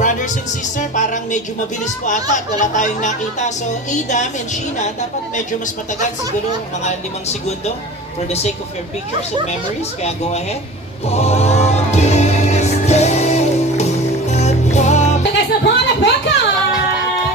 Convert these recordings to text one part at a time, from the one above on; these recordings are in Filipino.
brothers and sister, parang medyo mabilis po ata at wala tayong nakita. So, Adam and Sheena, dapat medyo mas matagal siguro, mga 5 segundo for the sake of your pictures and memories. Kaya go ahead. Taga sa Palapakan!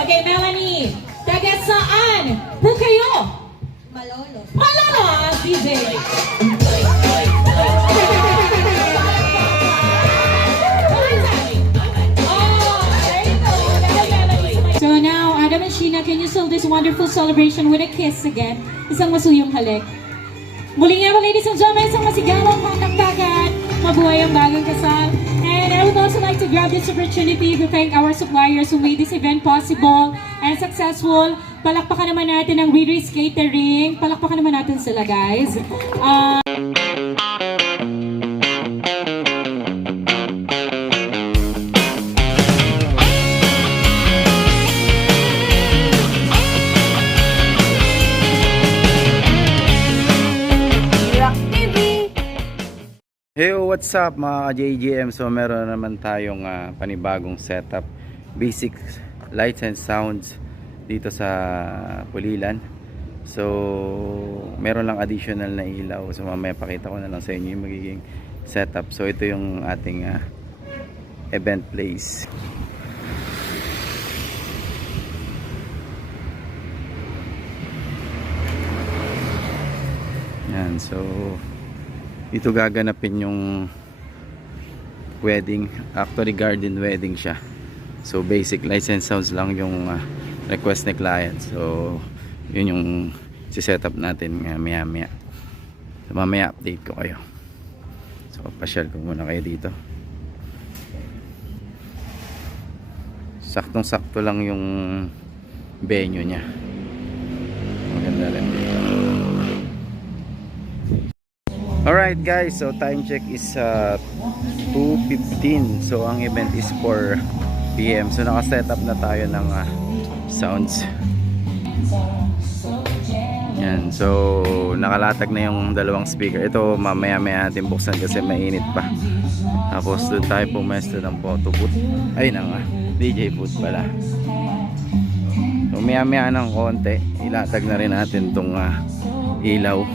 Okay, Melanie, taga saan po kayo? Malolo. Malolo, DJ. So now, Adam and Sheena, can you seal this wonderful celebration with a kiss again? Isang masuyong halik. Muli nga, ladies and gentlemen, isang masigawang palakpakan. Mabuhay ang bagong kasal. And I would also like to grab this opportunity to thank our suppliers who made this event possible and successful. Palakpakan naman natin ang Reader's Catering. Palakpakan naman natin sila, guys. Hey, what's up mga ka-JGM? So meron naman tayong panibagong setup, basic lights and sounds dito sa Pulilan. So meron lang additional na ilaw. So mamaya pakita ko na lang sa inyo yung magiging setup. So ito yung ating event place. Yan, so dito gaganapin yung wedding. Actually garden wedding siya. So basic lights and sounds lang yung request ni client. So yun yung si-setup natin maya maya. So mamaya update ko kayo. So pasyal ko muna kayo dito. Saktong sakto lang yung venue nya. Maganda rin dito. Alright guys, so time check is 2:15. So ang event is 4 PM. So naka-setup na tayo ng sounds. Yan, so nakalatag na yung 2 speaker. Ito mamaya natin buksan kasi mainit pa. Tapos doon tayo pumesto ng photo booth. Ay nang DJ booth pala. So maya ng konti, ilatag na rin natin tong ilaw.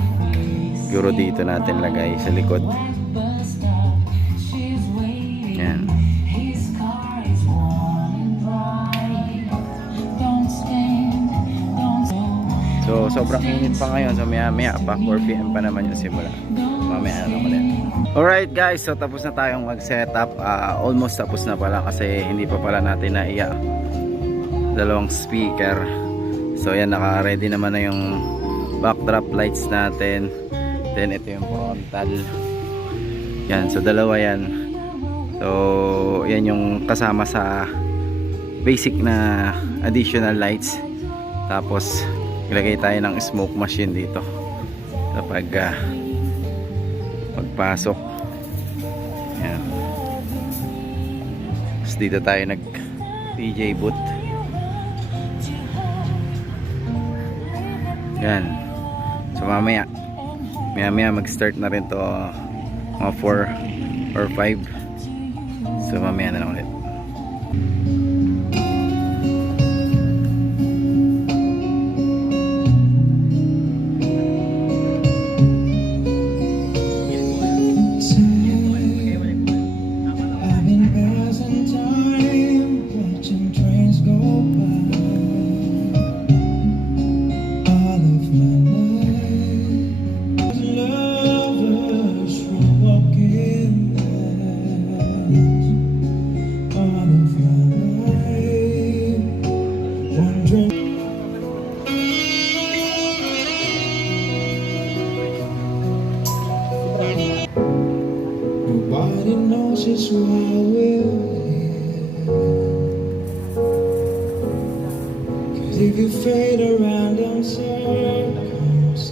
Siguro dito natin lagay sa likod. Yan. So sobrang init pa ngayon. So maya pa 4 PM pa naman yung simula. Mamaya na ulit. Alright guys, so tapos na tayong mag setup. Almost tapos na pala kasi hindi pa pala natin naiya 2 speaker. So yan, naka ready naman na yung backdrop lights natin. Then ito yung frontal. Yan, so 2 yan. So yan yung kasama sa basic na additional lights. Tapos ilagay tayo ng smoke machine dito kapag pagpasok. Yan. Tapos dito tayo nag DJ booth. Yan. So mamaya mag start na rin to mga 4 or 5. So mamaya na lang ulit. Nobody knows just why we're here. 'Cause if you fade around in circumstance,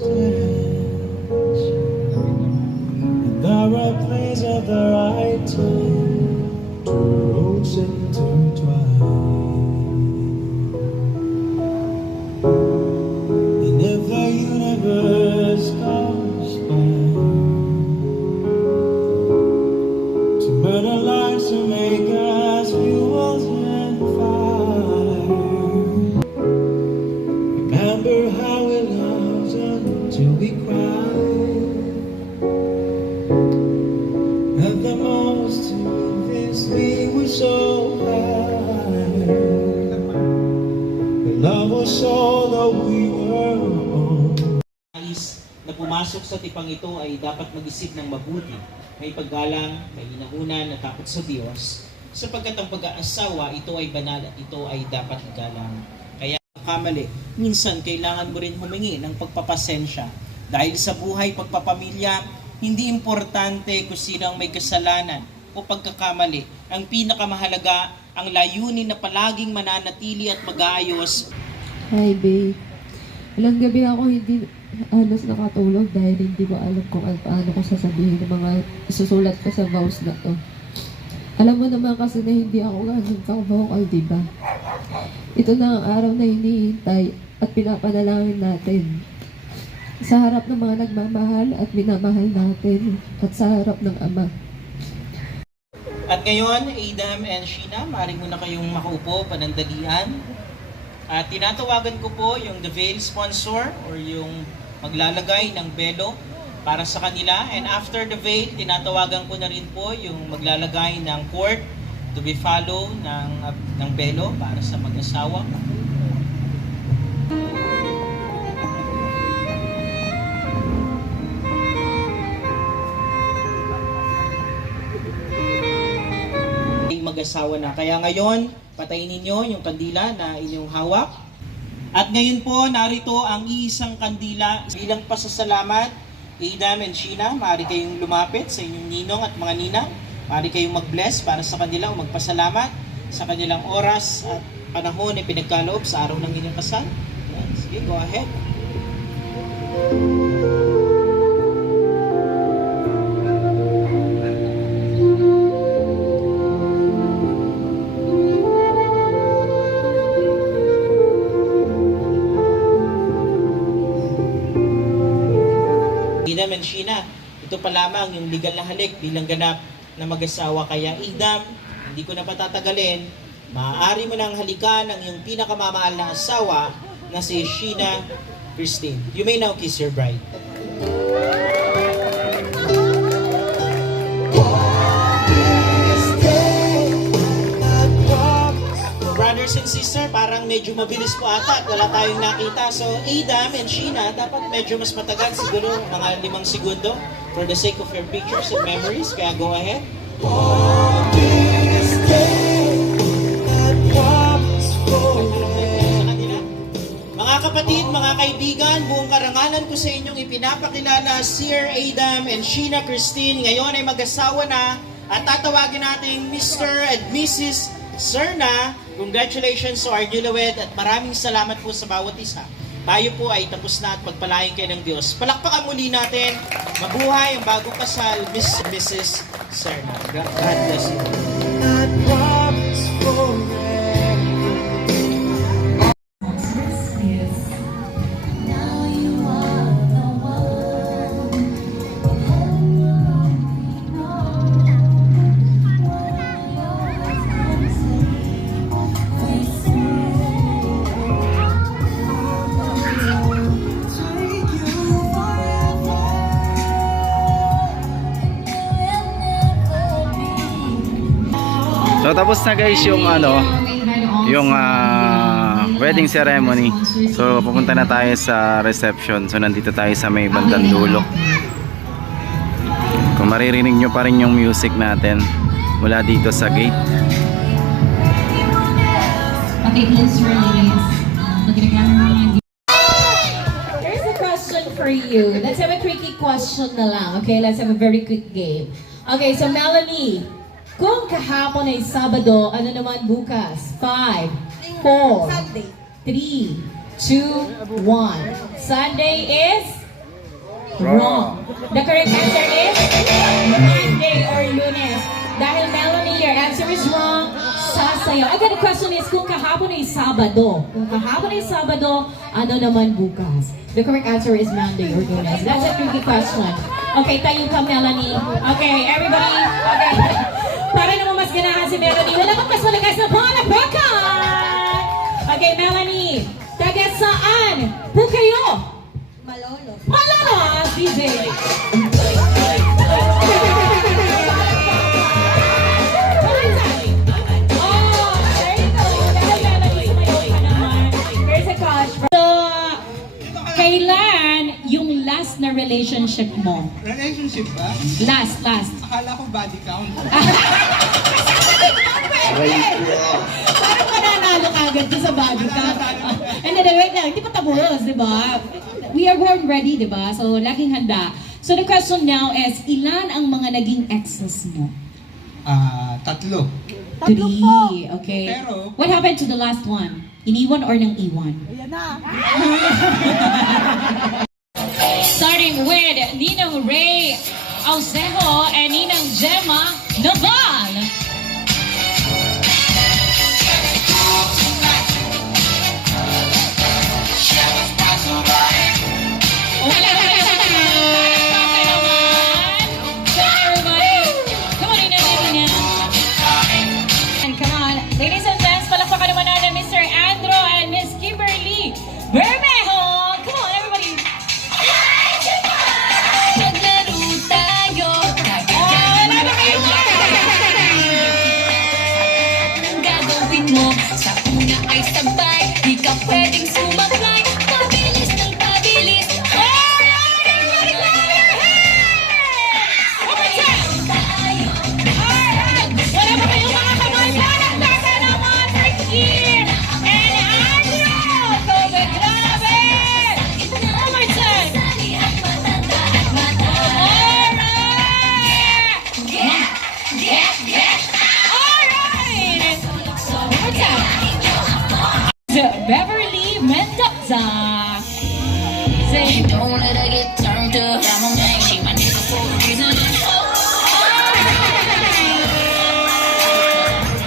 the right place at the right time, two roads intertwine. And if the universe comes by to murder lives to make us feel so high. When love was all that we were. Nais na pumasok sa tipang ito ay dapat mag-isip ng mabuti. May paggalang, may hinahunan, at takot sa Diyos. Sapagkat ang pag-aasawa, ito ay banal at ito ay dapat igalang. Kaya kamali, minsan kailangan mo rin humingi ng pagpapasensya. Dahil sa buhay pagpapamilya, hindi importante kung sino ang may kasalanan o pagkakamali. Ang pinakamahalaga, ang layunin na palaging mananatili at mag-aayos. Hi, babe. Ilang gabi ako hindi halos nakatulog dahil hindi ko alam kung paano ko sasabihin ng mga isusulat ko sa vows na to. Alam mo naman kasi na hindi ako ganun ka-vocal, di ba? Ito na ang araw na hinihintay at pinapanalangin natin. Sa harap ng mga nagmamahal at minamahal natin at sa harap ng Ama. At ngayon, Adam and Sheena, maaari muna kayong makaupo, panandalian. At tinatawagan ko po yung The Veil sponsor or yung maglalagay ng belo para sa kanila. And after the veil, tinatawagan ko na rin po yung maglalagay ng cord to be follow ng belo para sa mag-asawa. Mag-asawa na. Kaya ngayon, patayin ninyo yung kandila na inyong hawak. At ngayon po, narito ang iisang kandila bilang pasasalamat. Adam and Sheena, maaari kayong lumapit sa inyong ninong at mga ninang. Maaari kayong mag-bless para sa kanila o magpasalamat sa kanilang oras at panahon na pinagkaloob sa araw ng inyong kasal. Sige, go ahead. Adam and Sheena, ito pa lamang yung legal na halik bilang ganap na mag-asawa. Kaya Adam, hindi ko na patatagalin, maaari mo nang halikan ang iyong pinakamamahal na asawa na si Sheena Christine. You may now kiss your bride. Brothers and sister, parang medyo mabilis po ata at wala tayong nakita. So, Adam and Sheena, dapat medyo mas matagal, siguro mga 5 segundo for the sake of your pictures and memories. Kaya go ahead. Sa kanila. Mga kapatid, mga kaibigan, buong karangalan ko sa inyong ipinapakilala, Sir Adam and Sheena Christine. Ngayon ay mag-asawa na at tatawagin natin Mr. and Mrs. Serna. Congratulations to our newlywed at maraming salamat po sa bawat isa. Tayo po ay tapos na at pagpalain kayo ng Diyos. Palakpakan muli natin. Mabuhay ang bagong kasal, Miss Mrs. Serna. God bless you. So tapos na guys yung wedding ceremony. So pupunta na tayo sa reception. So nandito tayo sa may bandang dulo. Kung maririnig nyo pa rin yung music natin mula dito sa gate. Okay, please release. Here's a question for you. Let's have a tricky question na lang. Okay, let's have a very quick game. Okay, so Melanie, kung kahapon ay Sabado, ano naman bukas? 5, 4, 3, 2, 1. Sunday is? Wrong. The correct answer is Monday or Lunes. Dahil Melanie, your answer is wrong. Sasayaw. Again, the question is, kung kahapon ay Sabado. Kung kahapon ay Sabado, ano naman bukas? The correct answer is Monday or Lunes. That's a tricky question. Okay, tayo ka, Melanie. Okay, everybody. Okay. Para naman mas ganahan si Melanie, wala kang mas malakas na palapakan! Okay, Melanie, taga saan po kayo? Malolo. Malolo! DJ! relationship mo? Relationship ba? Last. Akala ko body count. Parang mananalo ka agad doon sa body ka. And then, wait lang, hindi pa tapos, di ba? We are born ready, di ba? So, laging handa. So, the question now is, ilan ang mga naging exes mo? 3. 3. Okay. Pero- What happened to the last one? Iniwan or nang iwan? Starting with Ninang Ray Ausejo and Ninang Gemma Naval. Ladies and gents, palakpakan naman natin Mr. Andrew and Miss Kimberly Bermejo. Come on, everybody. Maglaro tayo. Wala na kayo ang gagawin mo. Sa una ay sabay, di ka pwedeng sumablay. Pabilis ng pabilis. Everybody clap your hands! One more time. Wala pa kayong mga kamay. Palakpakan naman for Kim and Andrew. So, grabe. One more time. Alright! One more time. Beverly Mendoza. Say, Don't let her get turned up. I'm a man, she my nigga for a reason.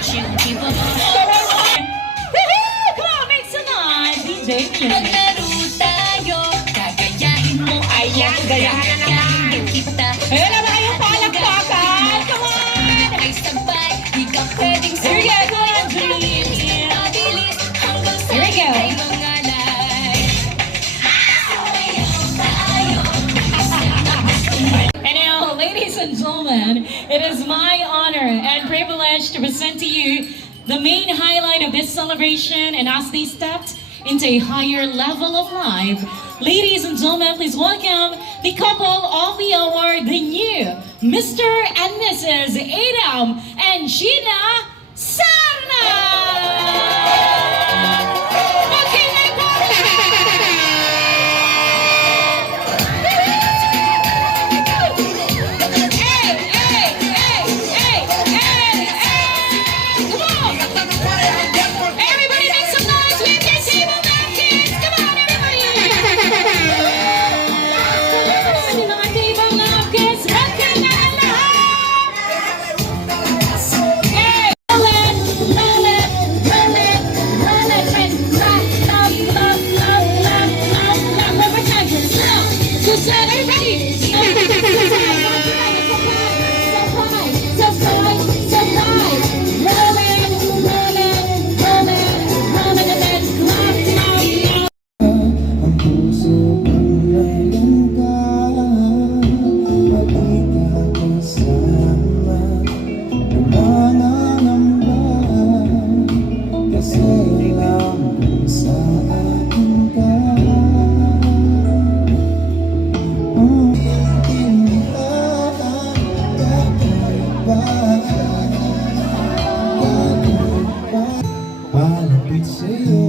She gon' keep up. woohoo! Come on, make some noise, DJ Music. Maglaro tayo. Gagayahin mo ako. Gagayahin din kita. Ayun na ba kayong palakpakan? Come on! Ay sabay, di ka pwedeng Here we go, come on, sumablay. Julie. Mabilis hanggang sa Here we go. ay mangalay. And now, ladies and gentlemen, it is my honor and privilege to present to you the main highlight of this celebration. And as they stepped into a higher level of life, ladies and gentlemen, please welcome the couple of the hour, the new Mr. and Mrs. Adam and Gina Sarna! Okay, my Everybody make some noise with your table napkins! Come on, everybody! Yung mga table napkins, welcome na ang lahat! Hey! Roll it, roll it, roll it, roll it, friends! Clap, clap, clap, clap, clap, clap, clap. One more time, clap! Susan, everybody! Ang puso ko'y may langga at di ka kasama. Nangangamba kasi alam kung sa akin ka. Malapit sa'yo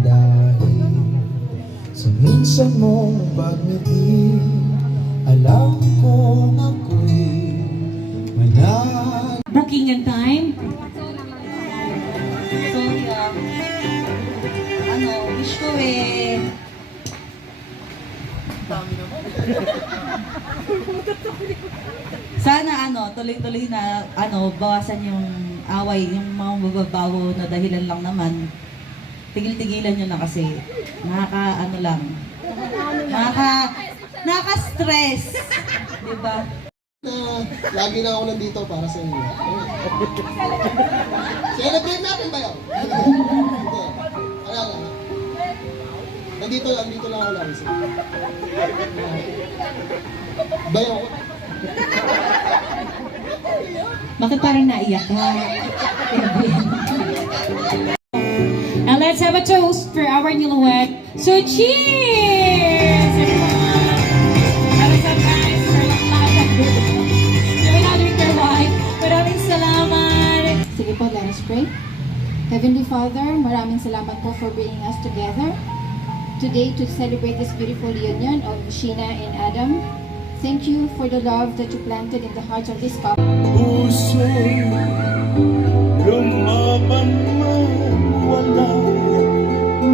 dahil sa minsan mong pagngiti, alam kong ako'y manag. Booking and time. Wish ko sana tuloy-tuloy na bawasan yung away, yung mga mababawo na dahilan lang naman. Tigil-tigilan nyo na kasi nakaka-stress. Diba? Lagi na ako nandito para sa inyo. Celebrate natin ba yun? Hindi. Wala lang. Nandito lang ako lang. Bayaw ko. Bakit parang naiyak ka? And let's have a toast for our newlywed So cheers! Everyone! Para sa guys, for lahat ng another your wife. Maraming salamat! Sige po, let us pray. Heavenly Father, maraming salamat po for bringing us together today to celebrate this beautiful union of Sheena and Adam. Thank you for the love that you planted in the hearts of this couple. Puso'y lumaban man, walang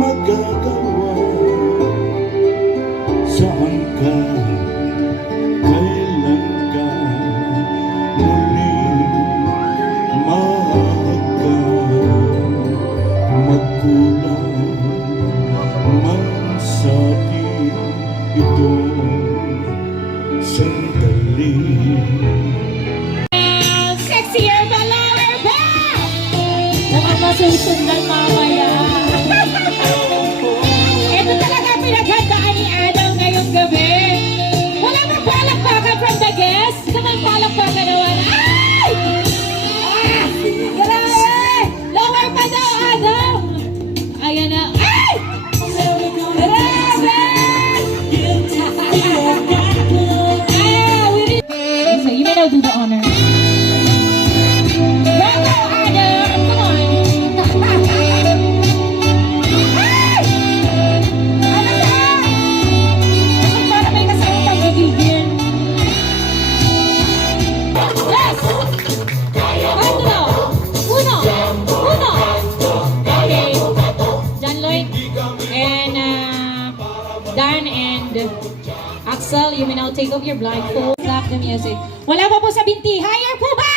magagawa. Saan ka, kailan ka muling mahagkan? Magkulang man sa akin itong sandali. Sexier ba, lower ba? Mukhang masusundan mamaya. Ito talaga pinaghandaan ni Adam ngayong gabi. Wala bang palakpakan from the guests? Kamang palakpakan naman. Ay! Ah! Grabe! Lower pa daw, Adam! Ayan na. Ay! Grabe! So you may now do the honor. Bravo, Adam! Come on! Ay! Ano ba? Ako para may kasama pag-ibigin. Yes! Cuatro! Uno! Uno! Okay. John Lloyd and Dan and Axel, you may now take off your blindfold. Slap the music. Wala pa po sa binti. Higher po ba?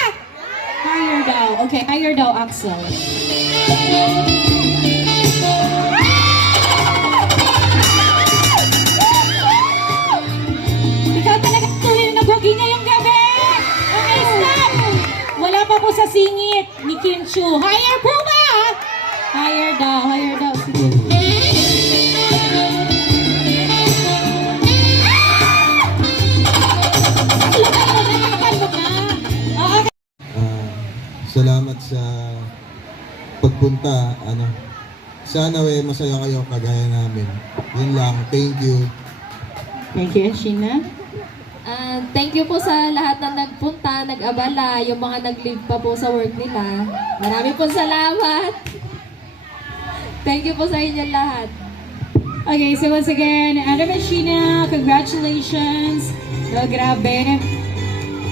Higher daw. Okay, higher daw, Axel. Ikaw talaga tuloy na nagwagi ngayong gabi. Okay, stop. Wala pa po sa singit ni Kim Chu. Higher po ba? Higher daw, higher daw. Sige. Salamat sa pagpunta. Sana masaya kayo kagaya namin. Yun lang. Thank you. Thank you, Sheena. Thank you po sa lahat na nagpunta, nag-abala, yung mga nag-leave pa po sa work nila. Marami po salamat. Thank you po sa inyo lahat. Okay, so once again, Adam and Sheena, congratulations. So, grabe.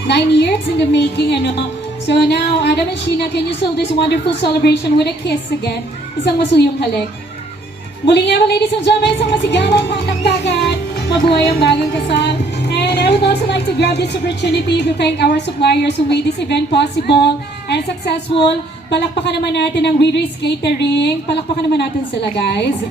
9 years in the making, ano. So now, Adam and Sheena, can you seal this wonderful celebration with a kiss again? Isang masuyong halik. Muli nga, ladies and gentlemen, isang masigawang palakpakan. Mabuhay ang bagong kasal. And I would also like to grab this opportunity to thank our suppliers who made this event possible and successful. Palakpakan naman natin ang Riri's Catering. Palakpakan naman natin sila, guys.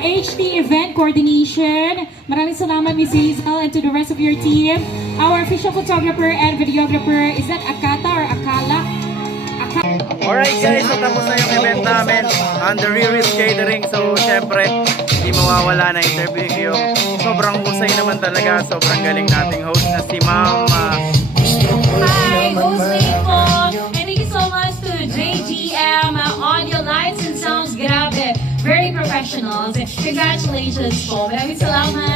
HT Event Coordination. Maraming salamat, Miss Hazel, and to the rest of your team. Our official photographer and videographer, is that Akata or Akala? Alright guys, so tapos na yung event namin under Riri's Catering. So syempre, hindi mawawala na interview yung sobrang husay naman talaga. Sobrang galing nating host na si Ma'am. Hi, hosting po. And thank you so much to JGM Audio Lights and Sounds. Grabe, very professionals. Congratulations po. Maraming salamat.